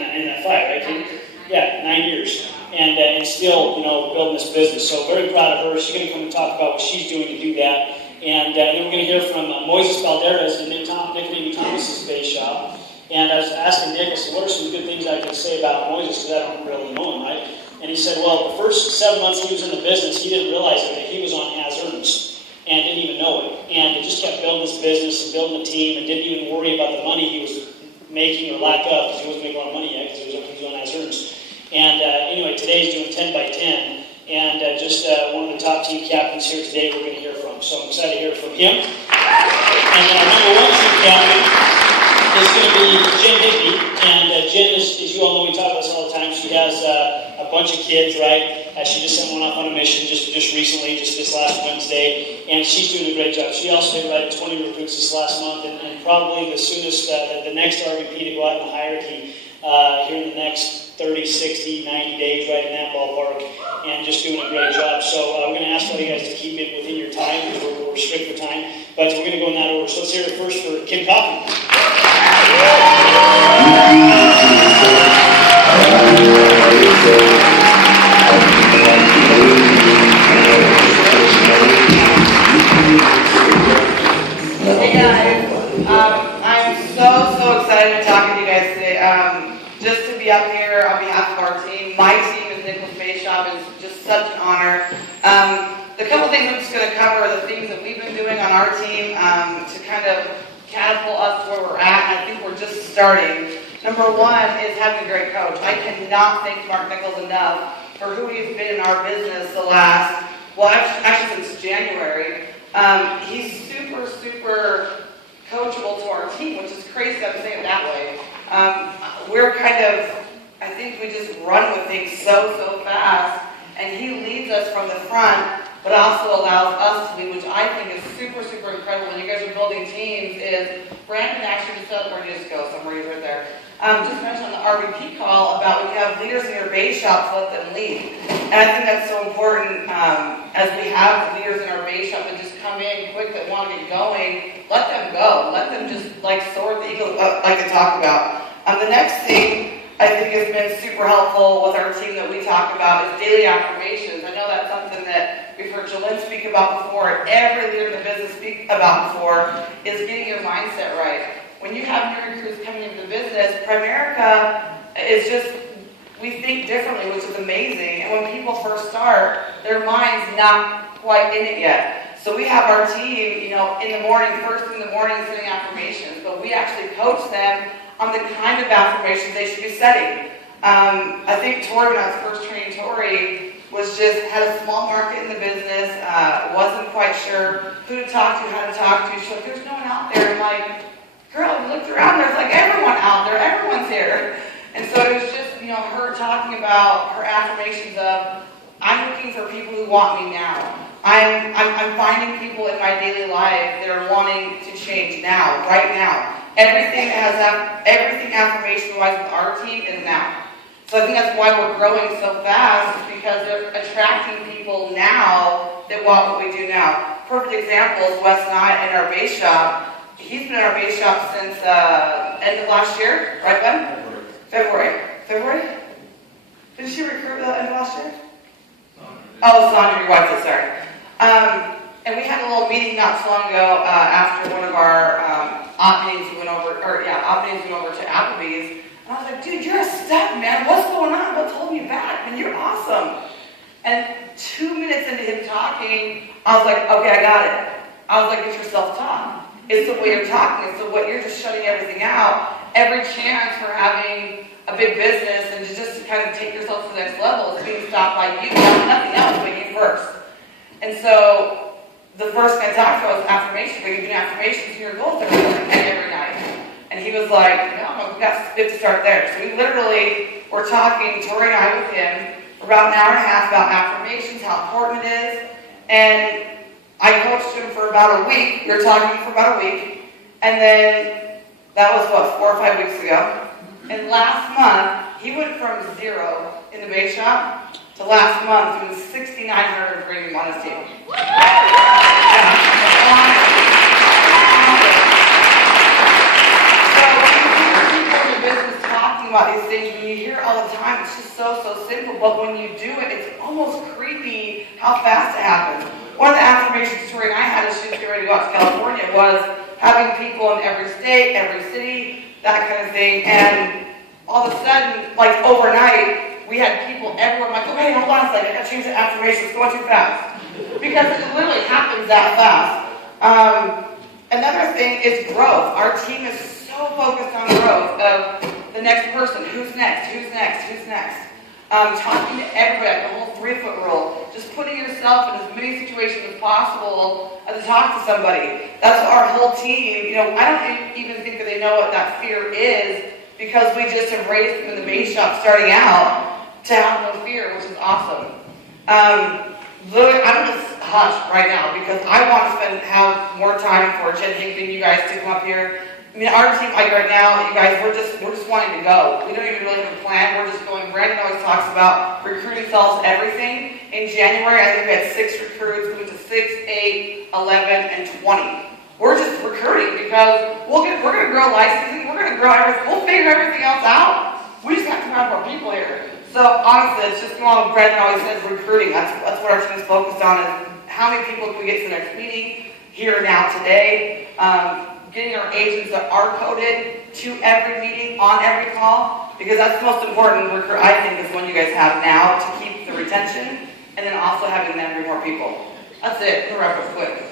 in that fight, right, Kim? Yeah, 9 years. And still, building this business. So very proud of her. She's going to come and talk about what she's doing to do that. And then we're going to hear from Moises Valderas and Nick and Amy Thomas's base shop. And I was asking Nick, I said, what are some good things I can say about Moises, because I don't really know him, right? And he said, well, the first 7 months he was in the business, he didn't realize that he was on as earnings and didn't even know it. And it just kept building this business and building a team and didn't even worry about the money he was making or lack of, because he wasn't making a lot of money yet because he was on as earnings. And anyway, today he's doing 10 by 10. And just one of the top team captains here today we're going to hear from. So I'm excited to hear from him. And our number 1 team captain is going to be Jen Higby. And Jen, as you all know, we talk about this all the time. She has a bunch of kids, right? She just sent one off on a mission just recently, just this last Wednesday. And she's doing a great job. She also did like 20 recruits this last month. And probably the soonest, the next RVP to go out in the hierarchy here in the next 30, 60, 90 days, right in that ballpark, and just doing a great job. So we're going to ask all you guys to keep it within your time, because we're strict for time, but we're going to go in that order. So let's hear it first for Kim Coffin. Hey guys, I'm so excited to be talking to you guys today. Just to be up here on behalf of our team, my team is Nicholas Base Shop, is just such an honor. The couple things I'm just going to cover are the things that we've been doing on our team to kind of catapult us to where we're at, and I think we're just starting. Number 1 is having a great coach. I cannot thank Mark Nichols enough for who he's been in our business the last, well, actually since January. He's super coachable to our team, which is crazy that I'm saying it that way. We're kind of, I think we just run with things so fast, and he leads us from the front, but also allows us to lead, which I think is super incredible. When you guys are building teams, is Brandon actually just said, where did you just go? Somewhere he's right there. Just mentioned on the RVP call about when you have leaders in your base shop, let them lead. And I think that's so important as we have leaders in our base shop that just come in quick, that want to get going, let them go. Let them just soar the eagle, like I talk about. The next thing I think has been super helpful with our team that we talk about is daily affirmations. I know that's something that we've heard Jolene speak about before, and every leader in the business speak about before, is getting your mindset right. When you have new recruits coming into the business, Primerica is just, we think differently, which is amazing. And when people first start, their mind's not quite in it yet. So we have our team, in the morning, first thing in the morning, setting affirmations, but we actually coach them on the kind of affirmations they should be setting. I think Tori, when I was first training Tori, had a small market in the business, wasn't quite sure who to talk to, how to talk to. She's like, there's no one out there. I'm like, girl, you looked around, there's everyone out there, everyone's here. And so it was just, her talking about her affirmations of, I'm looking for people who want me now. I'm finding people in my daily life that are wanting to change now, right now. Everything affirmation-wise with our team is now. So I think that's why we're growing so fast, is because they're attracting people now that want what we do now. Perfect example is Wes Knight in our base shop. He's been in our base shop since end of last year, right, Ben? February? Did she recruit at the end of last year? Oh, Sandra, your wife, sorry. And we had a little meeting not so long ago after one of our op meetings. We went over to Applebee's. And I was like, dude, you're a stud, man. What's going on? What's holding you back? Man, you're awesome. And 2 minutes into him talking, I was like, okay, I got it. I was like, it's your self-talk. It's the way you're talking. It's the way you're just shutting everything out. Every chance for having a big business and just to kind of take yourself to the next level is being stopped by you, nothing else but you first. And so the first thing I talked about was affirmation. We're doing affirmations in your goals every night. And he was like, no, we got to start there. So we literally were talking, Tori and I, with him for about an hour and a half about affirmations, how important it is. And I coached him for about a week. We were talking for about a week. And then that was, 4 or 5 weeks ago. And last month, he went from 0 in the base shop to last month, he was 6,900 premium on his team. So when you hear people in the business talking about these things, when you hear it all the time, it's just so simple, but when you do it, it's almost creepy how fast it happens. One of the affirmations Tori and I had as she was getting ready to go out to California was having people in every state, every city, that kind of thing, and all of a sudden, like overnight, we had people everywhere. I'm like, okay, hold on a second, I gotta change the affirmation, it's going too fast. Because it literally happens that fast. Another thing is growth. Our team is so focused on growth of the next person, who's next. Talking to everybody, the whole 3-foot rule. Just putting yourself in as many situations as possible to talk to somebody. That's our whole team. I don't even think that they know what that fear is because we just have raised them in the base shop starting out to have no fear, which is awesome. Literally, I'm just hushed right now because I want to have more time for Jen Hinkman, you guys to come up here. I mean, our team, like right now, you guys, we're just wanting to go. We don't even really have a plan. We're just going. Brandon always talks about recruiting solves everything. In January, I think we had 6 recruits. We went to 6, 8, 11, and 20. We're just recruiting because we're going to grow licensing. We're going to grow everything. We'll figure everything else out. We just have to have more people here. So honestly, it's just along. Brandon always says recruiting. That's what our team is focused on. Is how many people can we get to the next meeting here now today. Getting our agents that are coded to every meeting, on every call, because that's the most important recruit, I think, is one you guys have now to keep the retention, and then also having them bring more people. That's it. We'll wrap up quick.